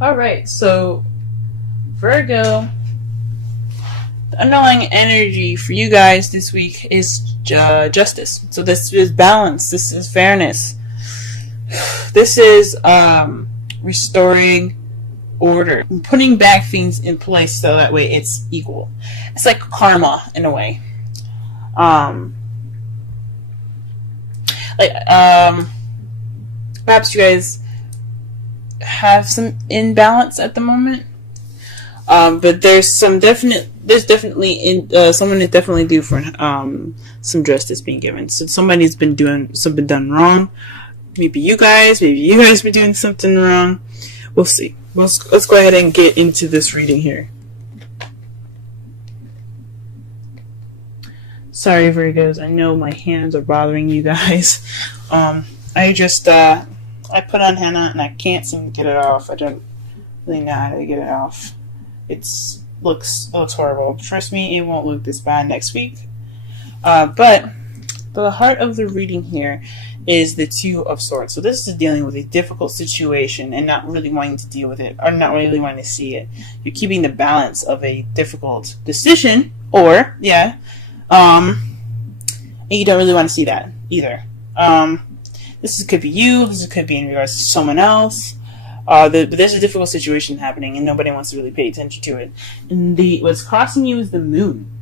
Alright, so Virgo, the underlying energy for you guys this week is justice. So this is balance. This is fairness. This is restoring order, putting back things in place so that way it's equal. It's like karma in a way. Perhaps you guys have some imbalance at the moment, but there's definitely someone is definitely due for some justice being given. So somebody's been done wrong. Maybe you guys been doing something wrong. We'll see. Let's go ahead and get into this reading here. Sorry, Virgos. I know my hands are bothering you guys. I put on henna and I can't seem to get it off. I don't really know how to get it off. It looks horrible. Trust me, it won't look this bad next week. But the heart of the reading here is the Two of Swords. So this is dealing with a difficult situation and not really wanting to deal with it, or not really wanting to see it. You're keeping the balance of a difficult decision, and you don't really want to see that either. This could be you. This could be in regards to someone else. But there's a difficult situation happening, and nobody wants to really pay attention to it. And what's crossing you is the moon.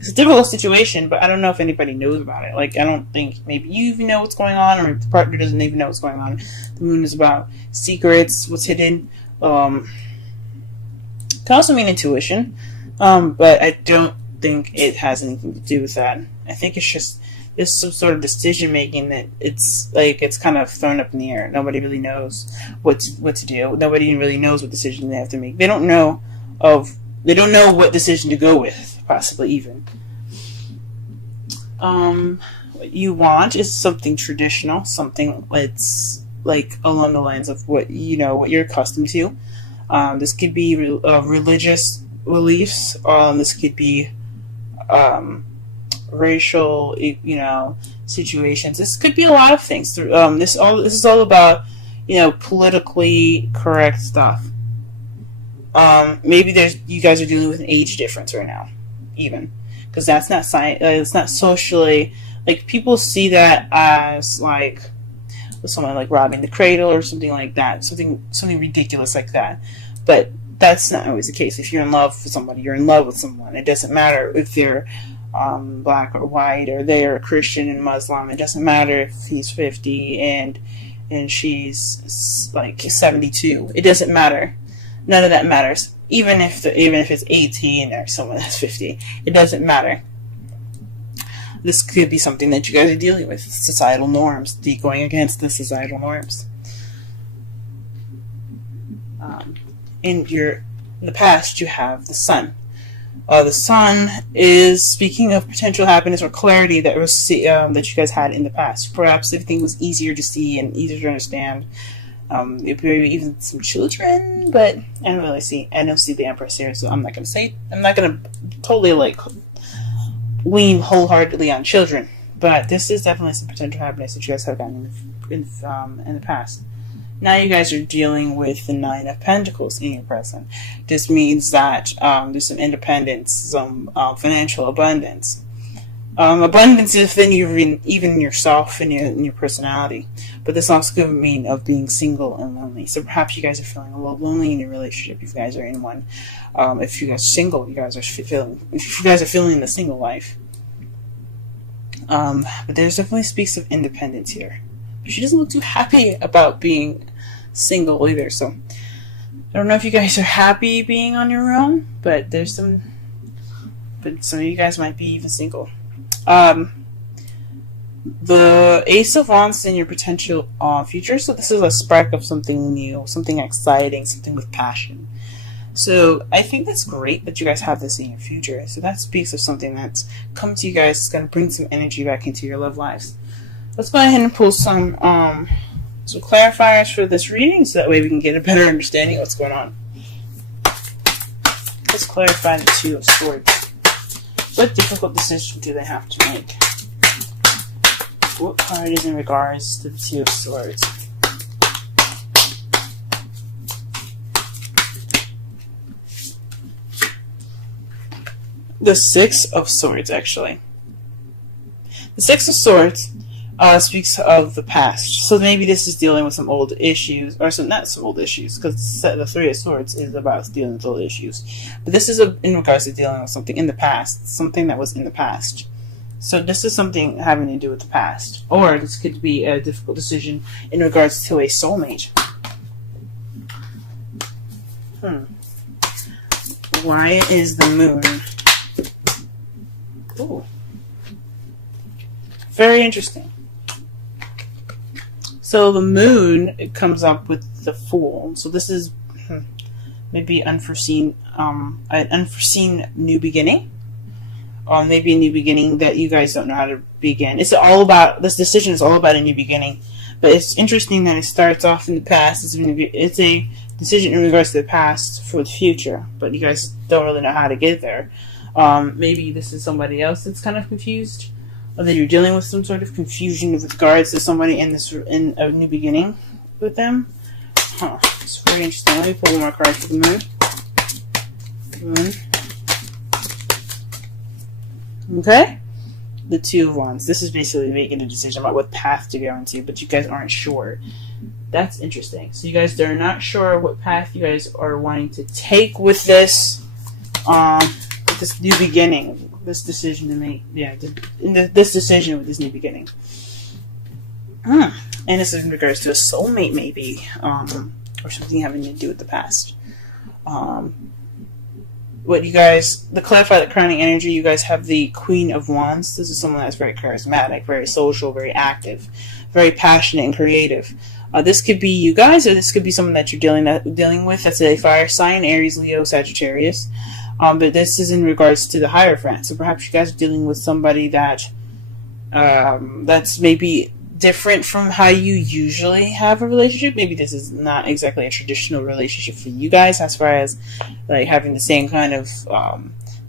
It's a difficult situation, but I don't know if anybody knows about it. Like, I don't think maybe you even know what's going on, or if the partner doesn't even know what's going on. The moon is about secrets, what's hidden. Can also mean intuition, but I don't think it has anything to do with that. I think it's just there's some sort of decision making that it's kind of thrown up in the air. Nobody really knows what to do. Nobody really knows what decision they have to make. They don't know what decision to go with, possibly even. What you want is something traditional, something that's like along the lines of what you're accustomed to. This could be religious beliefs. This could be racial, situations. This could be a lot of things. This is all about, politically correct stuff. Maybe you guys are dealing with an age difference right now, even, because that's not it's not socially, like, people see that as like someone like robbing the cradle or something like that, something ridiculous like that. But that's not always the case. If you're in love with somebody, you're in love with someone. It doesn't matter if they're black or white, or they're Christian and Muslim. It doesn't matter if he's 50 and she's like 72. It doesn't matter. None of that matters. Even if it's 18 or someone that's 50, it doesn't matter. This could be something that you guys are dealing with, societal norms, going against the societal norms. In the past, you have the Sun. The Sun is speaking of potential happiness or clarity that that you guys had in the past. Perhaps everything was easier to see and easier to understand. Maybe even some children, but I don't see the Empress here, so I'm not going to totally lean wholeheartedly on children. But this is definitely some potential happiness that you guys have gotten in the past. Now you guys are dealing with the Nine of Pentacles in your present. This means that there's some independence, some financial abundance. Abundance within even yourself and your personality. But this also could mean of being single and lonely. So perhaps you guys are feeling a little lonely in your relationship if you guys are in one. If you guys are single, if you guys are feeling the single life. But there's definitely speaks of independence here. She doesn't look too happy about being single either. So I don't know if you guys are happy being on your own, but some of you guys might be even single. The Ace of Wands in your potential future. So this is a spark of something new, something exciting, something with passion. So I think that's great that you guys have this in your future. So that speaks of something that's come to you guys. It's going to bring some energy back into your love lives. Let's go ahead and pull some clarifiers for this reading, so that way we can get a better understanding of what's going on. Let's clarify the Two of Swords. What difficult decision do they have to make? What card is in regards to the Two of Swords? The Six of Swords, actually. The Six of Swords speaks of the past. So maybe this is dealing with some old issues, or not some old issues, because the Three of Swords is about dealing with old issues. But this is in regards to dealing with something in the past, something that was in the past. So this is something having to do with the past. Or this could be a difficult decision in regards to a soulmate. Why is the moon? Ooh. Very interesting. So the moon, it comes up with the Fool. So this is maybe an unforeseen new beginning. Or maybe a new beginning that you guys don't know how to begin. This decision is all about a new beginning. But it's interesting that it starts off in the past. It's a decision in regards to the past for the future. But you guys don't really know how to get there. Maybe this is somebody else that's kind of confused. Or that you're dealing with some sort of confusion with regards to somebody in a new beginning with them. It's very interesting. Let me pull one more card for the moon. Okay? The Two of Wands. This is basically making a decision about what path to go into, but you guys aren't sure. That's interesting. So you guys are not sure what path you guys are wanting to take with this new beginning. This decision to make, this decision with this new beginning. And this is in regards to a soulmate, maybe, or something having to do with the past. What you guys, to clarify the crowning energy, you guys have the Queen of Wands. This is someone that's very charismatic, very social, very active, very passionate and creative. This could be you guys, or this could be someone that you're dealing with. That's a fire sign, Aries, Leo, Sagittarius. But this is in regards to the Hierophant. So perhaps you guys are dealing with somebody that that's maybe different from how you usually have a relationship. Maybe this is not exactly a traditional relationship for you guys, as far as like having the same kind of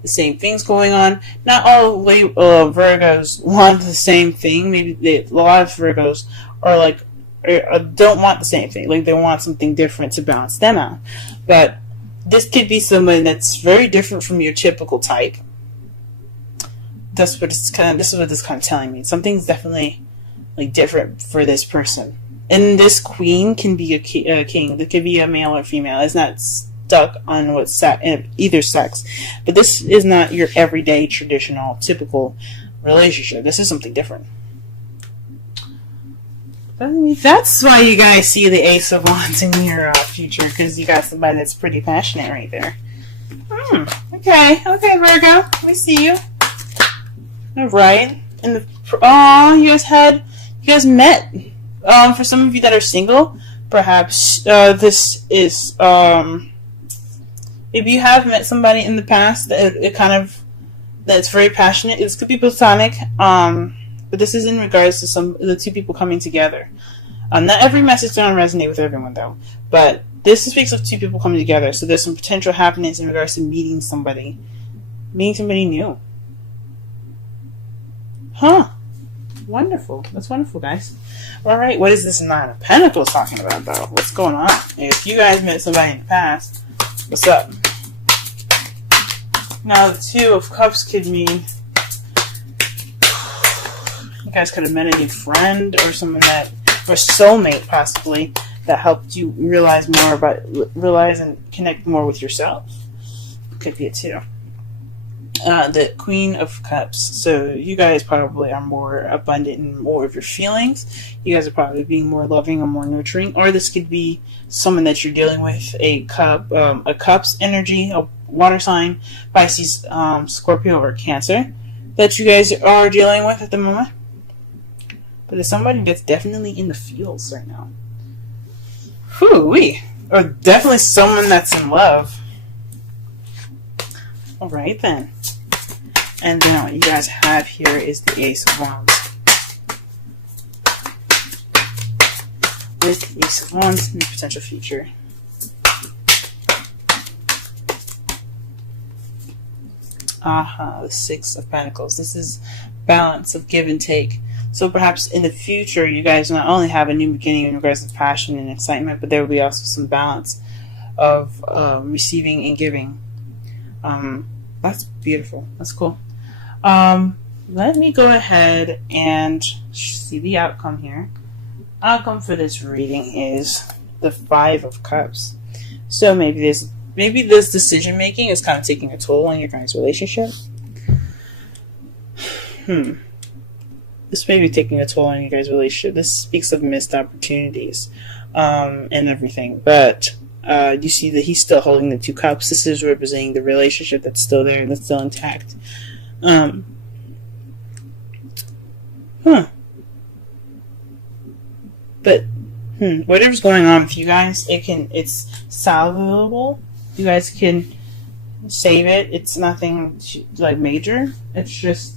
the same things going on. Not all Virgos want the same thing. Maybe a lot of Virgos are like don't want the same thing. Like they want something different to balance them out. But this could be someone that's very different from your typical type. This is what this kind of telling me. Something's definitely like different for this person. And this queen can be a king. It could be a male or female. It's not stuck on either sex. But this is not your everyday, traditional, typical relationship. This is something different. That's why you guys see the Ace of Wands in your future, because you got somebody that's pretty passionate right there. Okay, Virgo, we see you. All right, and you guys met. For some of you that are single, perhaps this is maybe you have met somebody in the past that's very passionate. This could be platonic. But this is in regards to the two people coming together. Not every message is going to resonate with everyone, though. But this speaks of two people coming together. So there's some potential happiness in regards to meeting somebody new. Wonderful. That's wonderful, guys. All right, what is this Nine of Pentacles talking about, though? What's going on? If you guys met somebody in the past, what's up? Now, the Two of Cups could mean you guys could have met a new friend or someone or soulmate possibly, that helped you realize and connect more with yourself. Could be it too. The Queen of Cups. So you guys probably are more abundant in more of your feelings. You guys are probably being more loving or more nurturing. Or this could be someone that you're dealing with, a Cups energy, a water sign, Pisces, Scorpio, or Cancer, that you guys are dealing with at the moment. But it's somebody that's definitely in the feels right now. Or definitely someone that's in love. Alright then. And then what you guys have here is the Ace of Wands. With the Ace of Wands in the potential future. The Six of Pentacles. This is balance of give and take. So perhaps in the future, you guys not only have a new beginning in regards to passion and excitement, but there will be also some balance of receiving and giving. That's beautiful. That's cool. Let me go ahead and see the outcome here. Outcome for this reading is the Five of Cups. So maybe this decision making is kind of taking a toll on your guys' relationship. This may be taking a toll on your guys' relationship. This speaks of missed opportunities, and everything. But you see that he's still holding the Two Cups. This is representing the relationship that's still there, that's still intact. But whatever's going on with you guys, it's salvageable. You guys can save it. It's nothing like major. It's just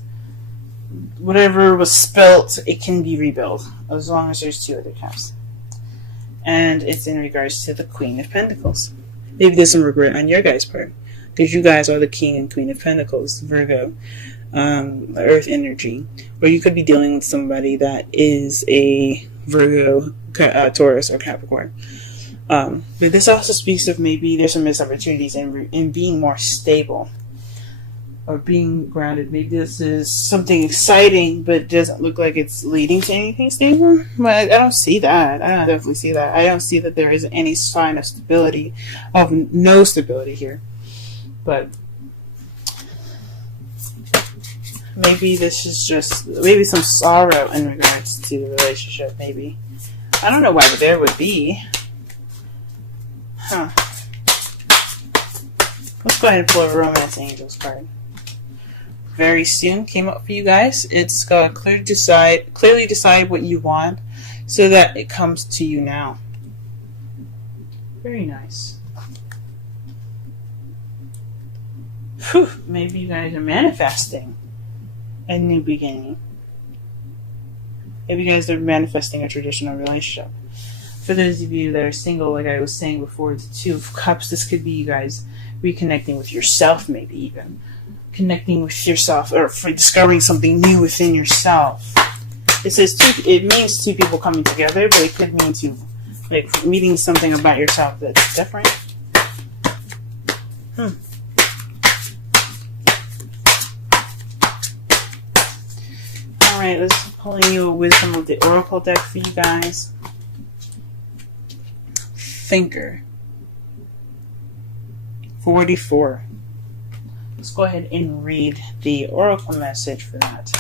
whatever was spilt, it can be rebuilt as long as there's two other cups. And it's in regards to the Queen of Pentacles. Maybe there's some regret on your guys' part, because you guys are the King and Queen of Pentacles, Virgo, Earth energy. Or you could be dealing with somebody that is a Virgo, Taurus, or Capricorn. But this also speaks of maybe there's some missed opportunities in being more stable or being grounded. Maybe this is something exciting, but it doesn't look like it's leading to anything stable. But I don't see that. I don't definitely see that. I don't see that there is any sign of stability, of no stability here. But maybe this is just some sorrow in regards to the relationship. Maybe I don't know why there would be. Let's go ahead and pull a Romance Angels card. Very soon came up for you guys. It's clearly decide what you want, so that it comes to you now. Very nice. Whew, maybe you guys are manifesting a new beginning. Maybe you guys are manifesting a traditional relationship. For those of you that are single, like I was saying before, the Two of Cups, this could be you guys reconnecting with yourself, maybe even connecting with yourself, or for discovering something new within yourself. It says it means two people coming together, but it could mean meeting something about yourself that's different. Alright, let's pull you a Wisdom of the Oracle deck for you guys. Thinker. 44. Let's go ahead and read the Oracle message for that.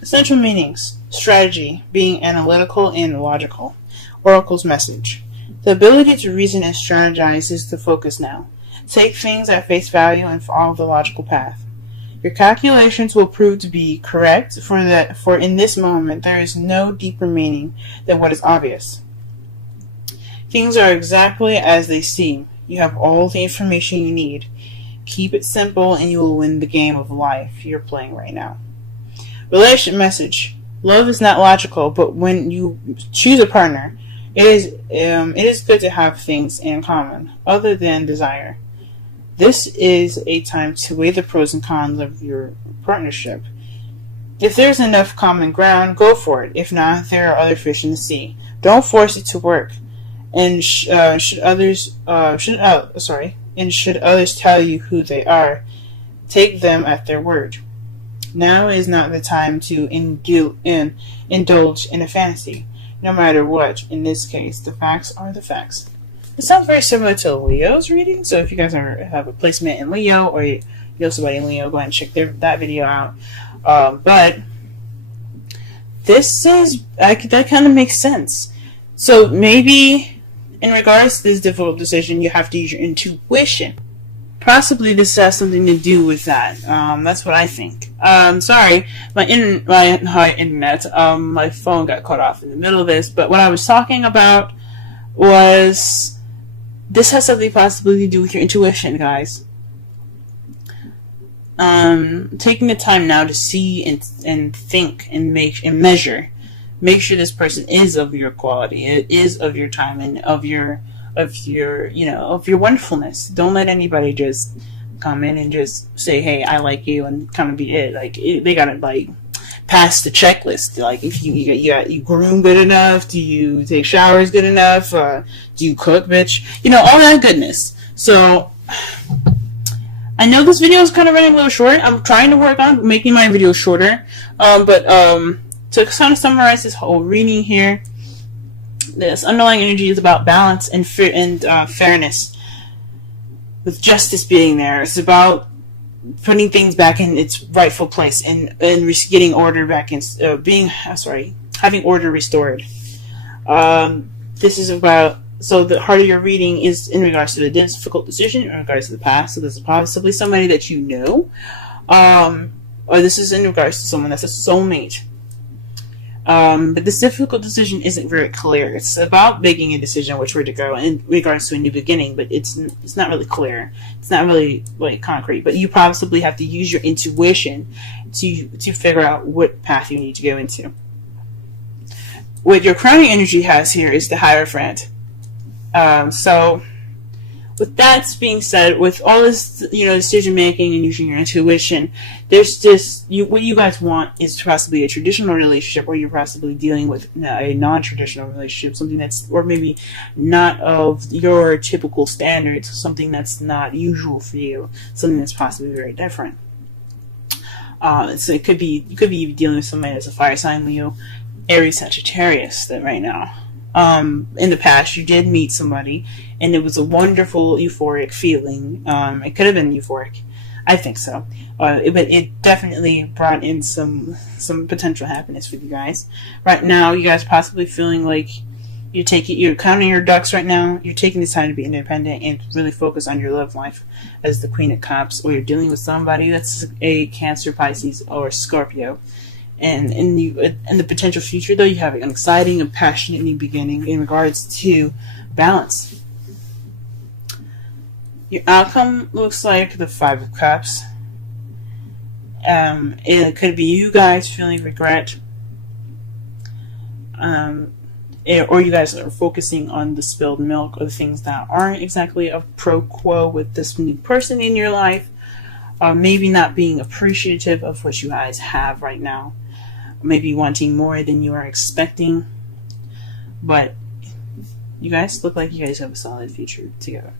Essential meanings. Strategy. Being analytical and logical. Oracle's message. The ability to reason and strategize is the focus now. Take things at face value and follow the logical path. Your calculations will prove to be correct, for in this moment there is no deeper meaning than what is obvious. Things are exactly as they seem. You have all the information you need. Keep it simple and you will win the game of life you're playing right now. Relationship message. Love is not logical, but when you choose a partner, it is good to have things in common other than desire. This is a time to weigh the pros and cons of your partnership. If there's enough common ground, go for it. If not, there are other fish in the sea. Don't force it to work. And should others tell you who they are, take them at their word. Now is not the time to indulge in a fantasy. No matter what, in this case, the facts are the facts. It sounds very similar to Leo's reading, so if you guys have a placement in Leo, or you know somebody in Leo, go ahead and check that video out. But this is, that kind of makes sense. So maybe in regards to this difficult decision, you have to use your intuition. Possibly this has something to do with that. That's what I think. Sorry, my internet, my phone got cut off in the middle of this, but what I was talking about was this has something possibly to do with your intuition, guys. Taking the time now to see and think and measure. Make sure this person is of your quality. It is of your time and of your wonderfulness. Don't let anybody just come in and just say, "Hey, I like you," and kind of be it. They gotta pass the checklist. Like, if you groom good enough, do you take showers good enough, do you cook, bitch? You know, all that goodness. So I know this video is kind of running a little short. I'm trying to work on making my video shorter, but to kind of summarize this whole reading here, this underlying energy is about balance and fairness, with justice being there. It's about putting things back in its rightful place and getting order back in, having order restored. This is about, so the heart of your reading is in regards to the difficult decision, in regards to the past. So this is possibly somebody that you know, or this is in regards to someone that's a soulmate. But this difficult decision isn't very clear. It's about making a decision which way to go in regards to a new beginning, but it's not really clear. It's not really like concrete. But you possibly have to use your intuition to figure out what path you need to go into. What your crowning energy has here is the Hierophant. So with that being said, with all this, decision making and using your intuition, there's just what you guys want is possibly a traditional relationship, or you're possibly dealing with a non-traditional relationship, something that's, or maybe not of your typical standards, something that's not usual for you, something that's possibly very different. So you could be dealing with somebody that's a fire sign, Leo, Aries, Sagittarius, that right now. In the past, you did meet somebody, and it was a wonderful, euphoric feeling. It could have been euphoric. I think so. But it definitely brought in some potential happiness for you guys. Right now, you guys possibly feeling like you're counting your ducks right now. You're taking this time to be independent and really focus on your love life as the Queen of Cups, or you're dealing with somebody that's a Cancer, Pisces, or Scorpio. And in the potential future, though, you have an exciting and passionate new beginning in regards to balance. Your outcome looks like the Five of Cups. It could be you guys feeling regret, or you guys are focusing on the spilled milk, or the things that aren't exactly a pro quo with this new person in your life. Maybe not being appreciative of what you guys have right now. Maybe wanting more than you are expecting. But you guys look like you guys have a solid future together.